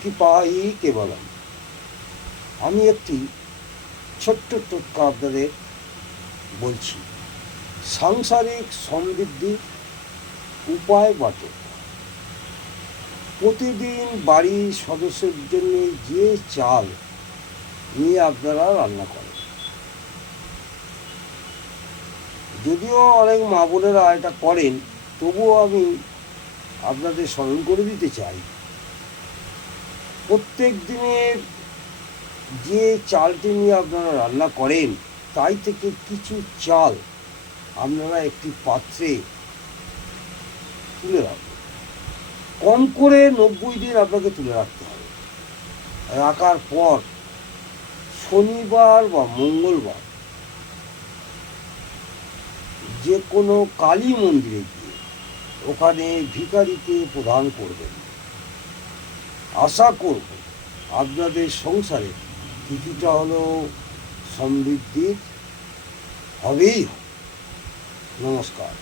কৃপাই কেবলম। আমি একটি ছোট্ট টোটকা আপনাদের বলছি, সাংসারিক সমৃদ্ধির উপায় বা টোটকা। প্রতিদিন বাড়ির সদস্যের জন্য যে চাল নিয়ে আপনারা রান্না করেন, যদিও অনেক মা বোনেরা এটা করেন, তবুও আমি আপনাদের স্মরণ করে দিতে চাই, প্রত্যেক দিনের যে চালটি নিয়ে আপনারা রান্না করেন তাই থেকে কিছু চাল আপনারা একটি পাত্রে তুলে রাখবেন। কম করে 90 দিন আপনাকে তুলে রাখতে হবে। রাখার পর শনিবার বা মঙ্গলবার যে কোনো কালী মন্দিরে গিয়ে ওখানে ভিখারিকে প্রদান করবেন। আশা করব আপনাদের সংসারে কিছুটা হলেও সমৃদ্ধির হবেই হবে। নমস্কার।